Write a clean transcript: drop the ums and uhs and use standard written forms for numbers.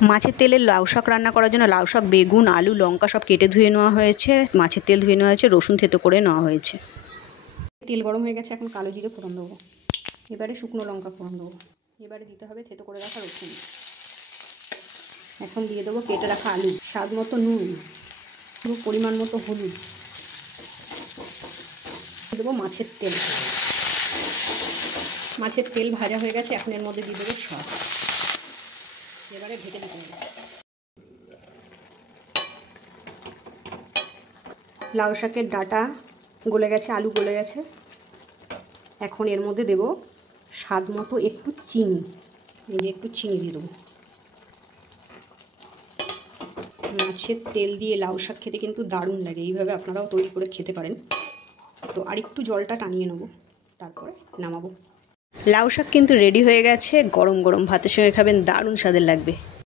মাছের তেলে লাউ শাক রান্না করার জন্য লাউ শাক, বেগুন, আলু, লঙ্কা সব কেটে ধুয়ে নেওয়া হয়েছে। মাছের তেল ধুয়ে নেওয়া হয়েছে, রসুন থেতো করে নেওয়া হয়েছে। তেল গরম হয়ে গেছে, এখন কালো জিরে ফোড়ন দেবো। এবারে শুকনো লঙ্কা ফোড়ন দেবো। এবারে দিতে হবে থেতো করে রাখা রসুন। এখন দিয়ে দেবো কেটে রাখা আলু, স্বাদ মতো নুন, পরিমাণ মতো হলুদ, দেবো মাছের তেল। মাছের তেল ভাজা হয়ে গেছে, এখন এর মধ্যে দিয়ে দেবো শাক। এবারে ঢেকে দিতে হবে। লাউ শাকের ডাঁটা গলে গেছে, আলু গলে গেছে। এখন এর মধ্যে দেব স্বাদ মতো একটু চিনি। এই যে একটু চিনি দিয়ে দেবো। মাছের তেল দিয়ে লাউ শাক খেতে কিন্তু দারুণ লাগে। এইভাবে আপনারাও তৈরি করে খেতে পারেন। তো আরেকটু জলটা টানিয়ে নেব, তারপরে নামাবো। লাউ শাক কিন্তু রেডি হয়ে গেছে। গরম গরম ভাতের সঙ্গে খাবেন, দারুণ স্বাদের লাগবে।